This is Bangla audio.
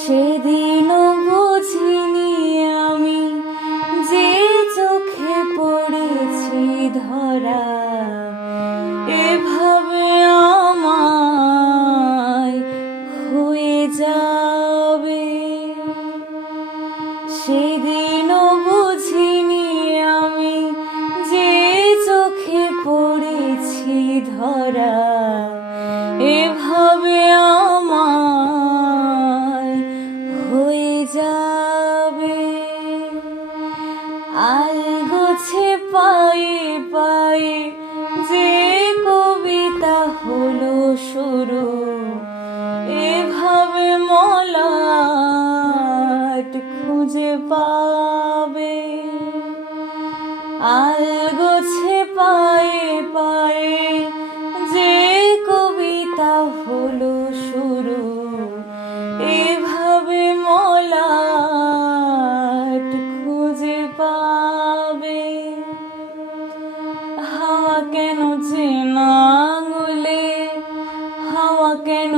সেদিনও বুঝিনি আমি যে চোখে পড়েছি ধরা, এভাবে আমায় হয়ে যাবে। সেদিনও বুঝিনি আমি যে চোখে পড়েছি ধরা, এভাবে আমায় হয়ে যাবে। আলগোছে পায়ে পায়ে যে কবিতা হলো শুরু, এভাবে মলাট খুঁজে পাবে। আলগোছে পায়ে পায়ে যে কবিতা হলো শুরু, এভাবে মলাট খুঁজে পাবে। হাওয়া কেন চেনা আঙুলে, হাওয়া কেন